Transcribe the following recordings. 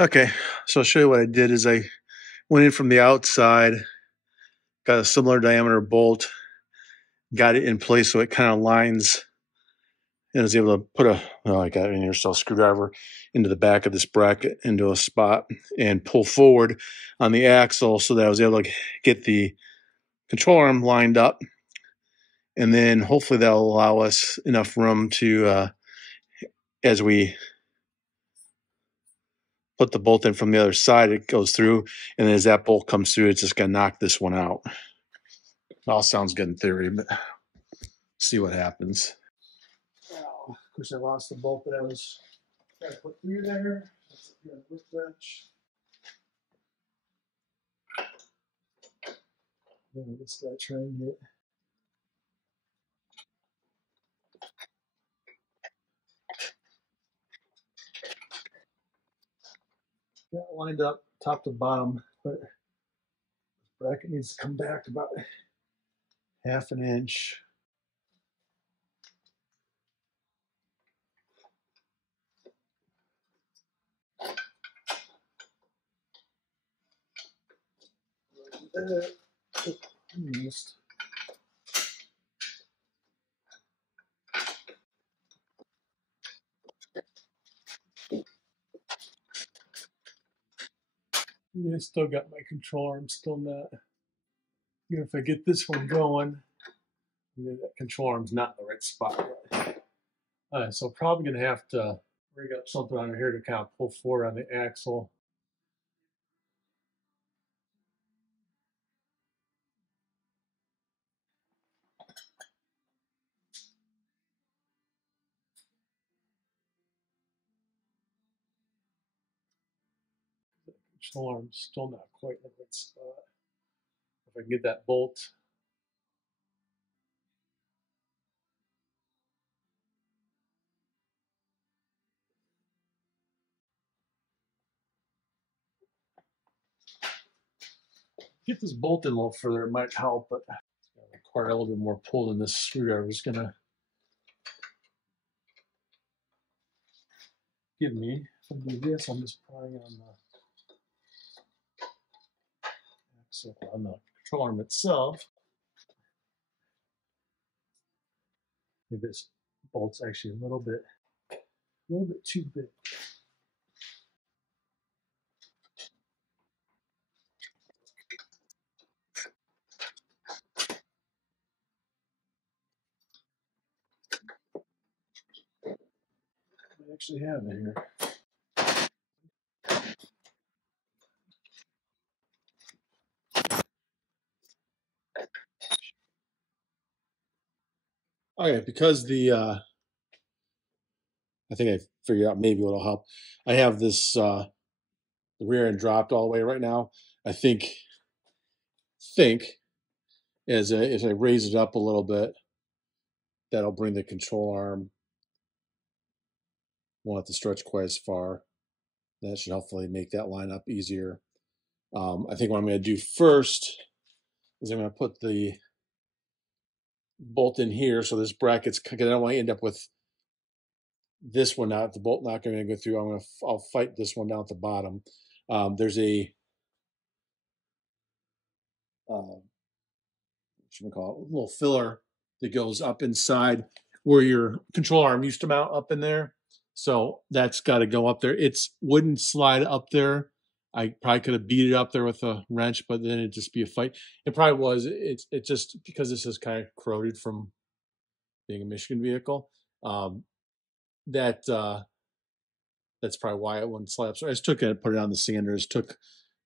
Okay, so I'll show you what I did is I went in from the outside, got a similar diameter bolt, got it in place so it kind of lines, and I was able to put I got an interstellar screwdriver into the back of this bracket into a spot and pull forward on the axle so that I was able to get the control arm lined up. And then hopefully that'll allow us enough room to, as we put the bolt in from the other side, it goes through. And then as that bolt comes through, it's just going to knock this one out. It all sounds good in theory, but see what happens. Well, of course, I lost the bolt that I was trying to put through there. That's a good workbench. Then I just gotta try and get that lined up top to bottom, but this bracket needs to come back about half an inch. Missed. Yeah, I still got my control arm, still not. Even if I get this one going, that control arm's not in the right spot yet. So probably gonna have to rig up something on here to kind of pull forward on the axle. The control arm's still not quite in the right spot. If I can get that bolt. Get this bolt in a little further, it might help, but it's going to require a little bit more pull than this screwdriver is going to give me. If I do this, I'm just prying on the axle, on the control arm itself. Maybe this bolt's actually a little bit too big. I actually have it here. Okay, because I think I figured out maybe what'll help. I have this the rear end dropped all the way right now. I think as I raise it up a little bit, that'll bring the control arm. Won't have to stretch quite as far. That should hopefully make that line up easier. I think what I'm going to do first is I'm going to put the bolt in here so this bracket's, because I don't want to end up with this one out, the bolt not going to go through. I'll fight this one down at the bottom. There's a what should we call it, a little filler that goes up inside where your control arm used to mount up in there. So that's got to go up there. It wouldn't slide up there. I probably could have beat it up there with a wrench, but then it'd just be a fight. It probably was. It just because this is kind of corroded from being a Michigan vehicle. That's probably why it wouldn't slide up. So I just took it, put it on the sanders, took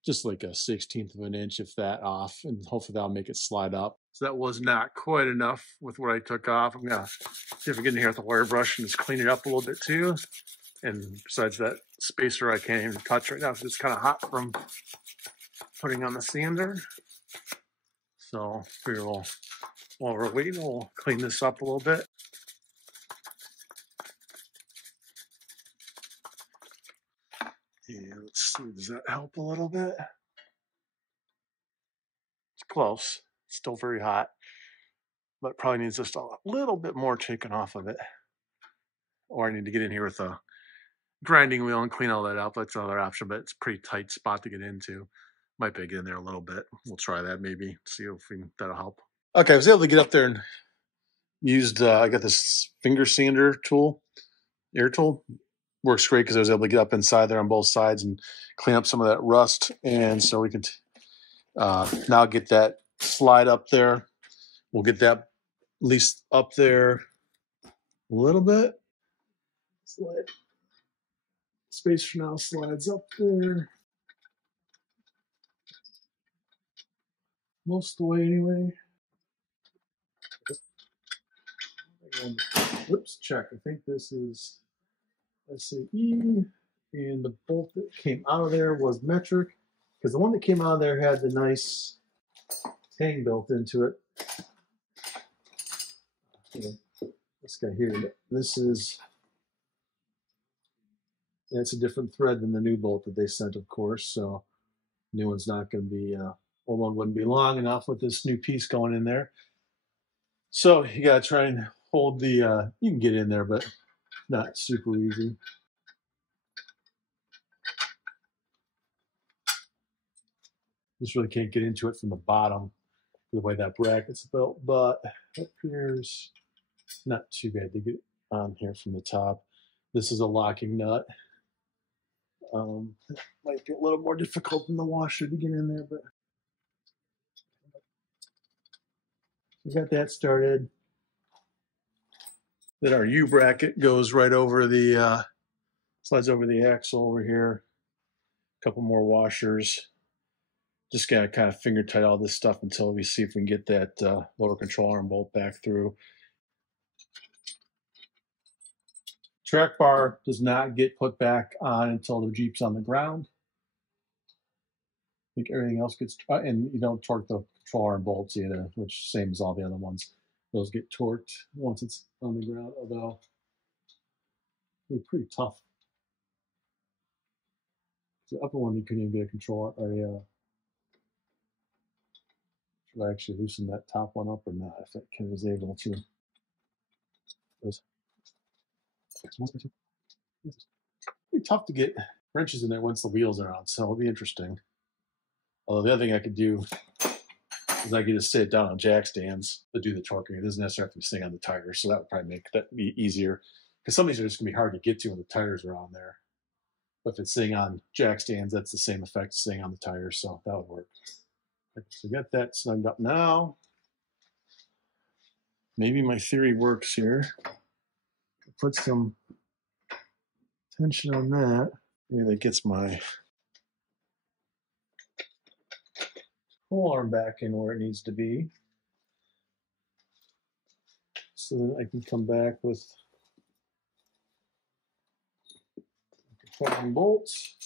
just like a 1/16 of an inch, if that, off, and hopefully that'll make it slide up. So that was not quite enough with what I took off. I'm gonna see if I get in here with the wire brush and just clean it up a little bit too. And besides that spacer, I can't even touch right now because it's kind of hot from putting on the sander. So figure while we're waiting, we'll clean this up a little bit. Yeah, let's see, does that help a little bit? It's close, it's still very hot, but probably needs just a little bit more taken off of it. Or I need to get in here with a grinding wheel and clean all that up. That's another option, but it's a pretty tight spot to get into. Might be able to get in there a little bit. We'll try that maybe, see if that'll help. Okay, I was able to get up there and used, I got this finger sander tool, air tool. Works great because I was able to get up inside there on both sides and clean up some of that rust. And so we can now get that slide up there. We'll get that at least up there a little bit. Slide. Space for now slides up there. Most of the way anyway. Whoops, check. I think this is SAE. And the bolt that came out of there was metric. Because the one that came out of there had the nice tang built into it. This guy here. This is, yeah, it's a different thread than the new bolt that they sent, of course. So new one's not going to be, old one wouldn't be long enough with this new piece going in there. So you got to try and hold the, you can get in there, but not super easy. Just really can't get into it from the bottom the way that bracket's built, but up here's not too bad to get on here from the top. This is a locking nut. It might be a little more difficult than the washer to get in there, but we got that started. Then our U bracket goes right over the, slides over the axle over here. A couple more washers. Just gotta kind of finger tight all this stuff until we see if we can get that lower control arm bolt back through. Track bar does not get put back on until the Jeep's on the ground. I think everything else gets, and you don't torque the control arm bolts either, which same as all the other ones. Those get torqued once it's on the ground, although they're pretty tough. The upper one you couldn't even get a control, or should I actually loosen that top one up or not? If I was able to. It's pretty tough to get wrenches in there once the wheels are on, so it'll be interesting. Although the other thing I could do is I could just sit down on jack stands to do the torquing. It doesn't necessarily have to be sitting on the tires, so that would probably make that be easier. Because some of these are just going to be hard to get to when the tires are on there. But if it's sitting on jack stands, that's the same effect as sitting on the tires, so that would work. So got that snugged up now. Maybe my theory works here. Put some tension on that. Maybe that gets my pull arm back in where it needs to be. So then I can come back with controlling bolts.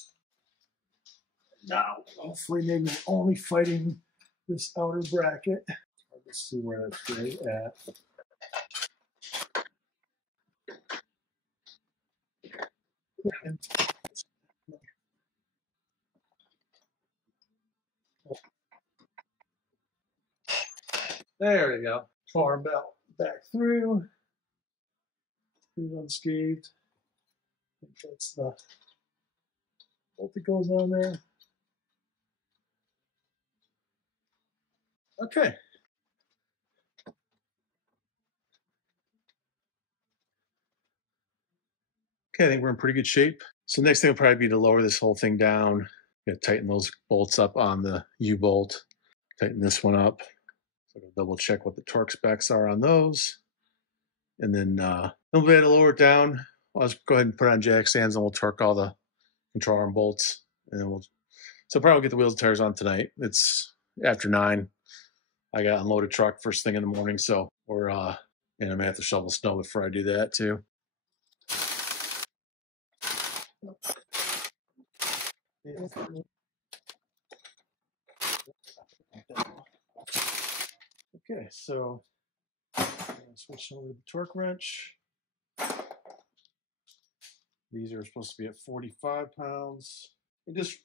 Now, hopefully, maybe I'm only fighting this outer bracket. Let's see where that's right at. There we go. Arm belt back through. Pretty unscathed. I think that's the bolt that goes on there. Okay. Okay, I think we're in pretty good shape. So next thing will probably be to lower this whole thing down. Tighten those bolts up on the U-bolt. Tighten this one up. So I'll double check what the torque specs are on those. And then we'll be able to lower it down. I'll just go ahead and put it on jack stands and we'll torque all the control arm bolts. And then so probably get the wheels and tires on tonight. It's after 9. I got to unload a truck first thing in the morning. So and I'm going to have to shovel snow before I do that too. Okay, so I'm going to switch over to the torque wrench. These are supposed to be at 45 pounds. And just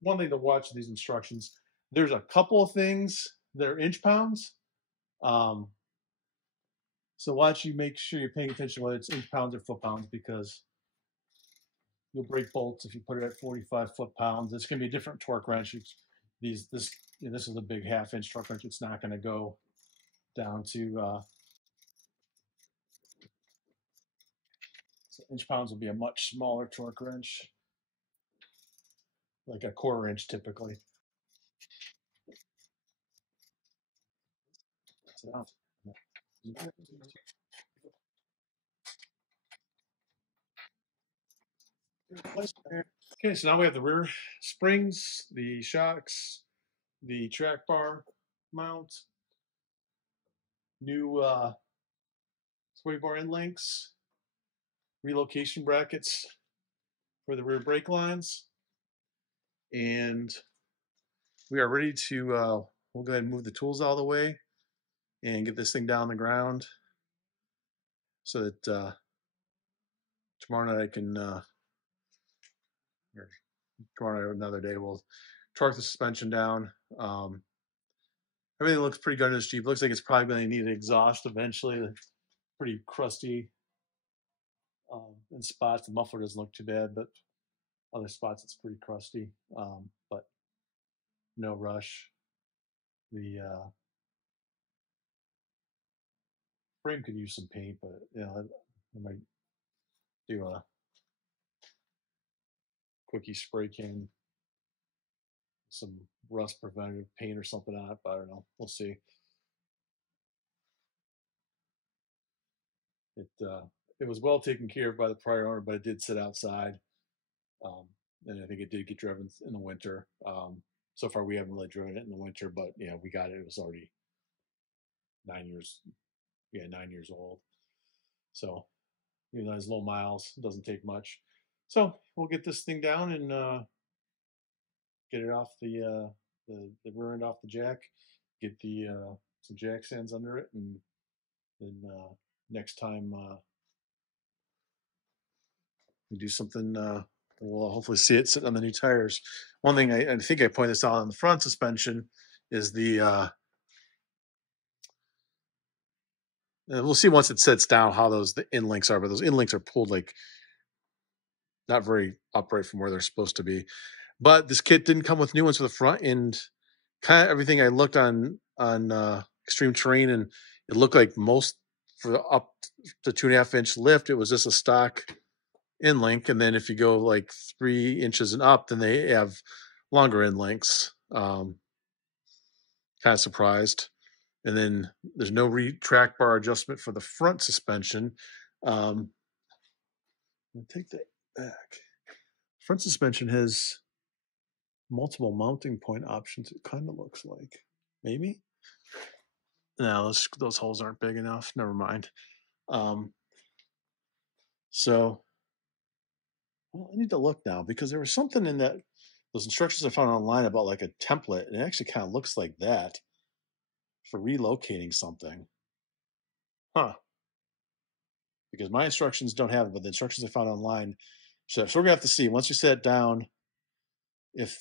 one thing to watch in these instructions, there's a couple of things that are inch pounds. So watch you make sure you're paying attention whether it's inch pounds or foot pounds, because you'll break bolts if you put it at 45 foot-pounds. It's going to be a different torque wrench. This this is a big 1/2 inch torque wrench. It's not going to go down to so inch-pounds will be a much smaller torque wrench, like a 1/4 inch typically. Okay, so now we have the rear springs, the shocks, the track bar mount, new sway bar end links, relocation brackets for the rear brake lines, and we are ready to, we'll go ahead and move the tools out of the way and get this thing down the ground so that tomorrow night I can, or tomorrow night or another day, we'll torque the suspension down. Everything looks pretty good in this Jeep. Looks like it's probably going to need an exhaust eventually. It's pretty crusty in spots. The muffler doesn't look too bad, but other spots it's pretty crusty. But no rush. The frame could use some paint, but you know, I might do a quickie spray can, some rust preventative paint or something on it, but I don't know. We'll see. It was well taken care of by the prior owner, but it did sit outside, and I think it did get driven in the winter. So far, we haven't really driven it in the winter, but you know, we got it. It was already 9 years, 9 years old. So even though it's low miles, it doesn't take much. So we'll get this thing down and get it off the rear end off the jack, get the some jack stands under it, and then next time we do something, we'll hopefully see it sitting on the new tires. One thing I think I pointed this out on the front suspension is the we'll see once it sits down how the end links are, but those end links are pulled like not very upright from where they're supposed to be. But this kit didn't come with new ones for the front, and kind of everything I looked on Extreme Terrain, and it looked like most for the up to 2.5 inch lift, it was just a stock end link, and then if you go like 3 inches and up, then they have longer end links. Kind of surprised. And then there's no track bar adjustment for the front suspension. I'll take that back. Front suspension has multiple mounting point options. It kind of looks like maybe. No, those holes aren't big enough. Never mind. So well, I need to look now because there was something in those instructions I found online about like a template, and it actually kind of looks like that for relocating something. Huh. Because my instructions don't have it, but the instructions I found online. So we're gonna have to see once we set it down if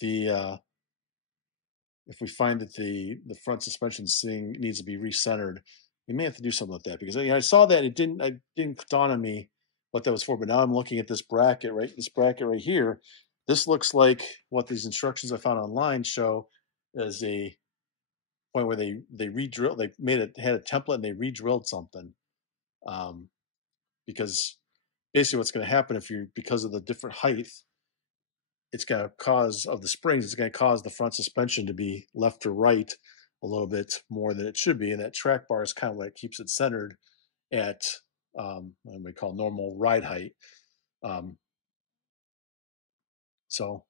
if we find that the front suspension thing needs to be recentered. We may have to do something with that because I saw that it didn't dawn on me what that was for. But now I'm looking at this bracket right here. This looks like what these instructions I found online show as a point where they re-drilled. They had a template and they re-drilled something. Because basically what's going to happen because of the different height, it's going to cause of the springs, it's going to cause the front suspension to be left or right a little bit more than it should be. And that track bar is kind of what keeps it centered at what we call normal ride height. So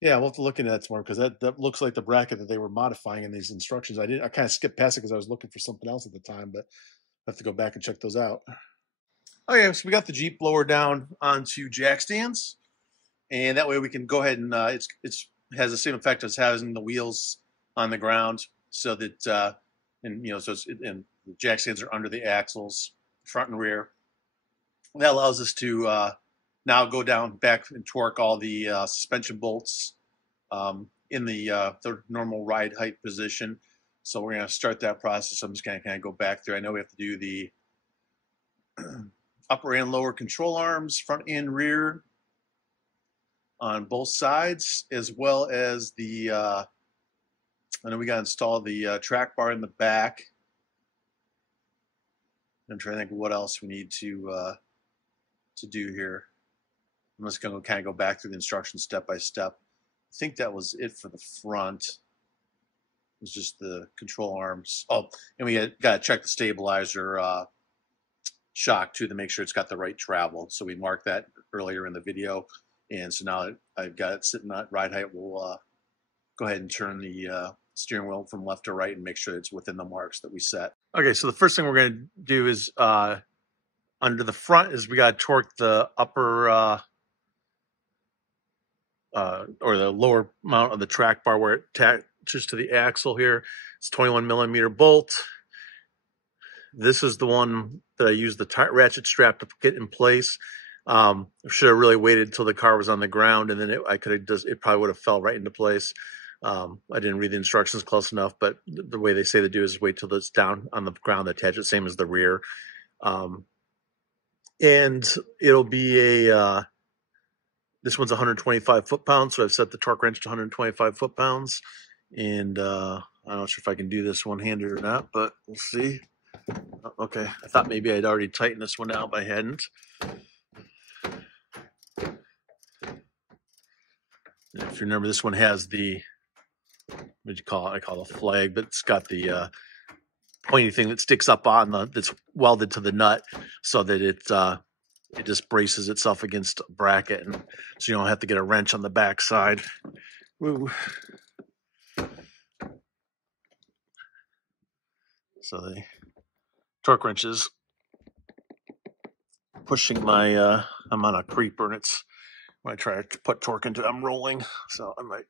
yeah, we'll have to look into that tomorrow because that looks like the bracket that they were modifying in these instructions. I kind of skipped past it because I was looking for something else at the time, but I have to go back and check those out. Okay, so we got the Jeep lower down onto jack stands, and that way we can go ahead and it has the same effect as having the wheels on the ground, so that and you know and the jack stands are under the axles, front and rear. That allows us to now go down back and torque all the suspension bolts in the normal ride height position. So we're going to start that process. I'm just going to kind of go back there. I know we have to do the upper and lower control arms, front and rear, on both sides, as well as the, I know we got to install the track bar in the back. I'm trying to think of what else we need to do here. I'm just going to kind of go back through the instructions step by step. I think that was it for the front. It was just the control arms. Oh, and we got to check the stabilizer shock too to make sure it's got the right travel. So we marked that earlier in the video. And so now I've got it sitting at ride height. We'll go ahead and turn the steering wheel from left to right and make sure it's within the marks that we set. Okay, so the first thing we're going to do is under the front is we got to torque the upper or the lower mount of the track bar where it attaches to the axle here. It's 21 millimeter bolt. This is the one that I used the ratchet strap to get in place. I should have really waited until the car was on the ground, and then it probably would have fell right into place. I didn't read the instructions close enough, but the way they say to do is wait till it's down on the ground, attach it, same as the rear. And it'll be this one's 125 foot-pounds, so I've set the torque wrench to 125 foot-pounds. And I'm not sure if I can do this one-handed or not, but we'll see. Okay, I thought maybe I'd already tightened this one out, but I hadn't. If you remember, this one has the, what do you call it? I call it a flag, but it's got the pointy thing that sticks up on that's welded to the nut so that it just braces itself against a bracket, and so you don't have to get a wrench on the back side. Woo. So the torque wrench is pushing my, I'm on a creeper, and it's, when I try to put torque into it, I'm rolling, so I might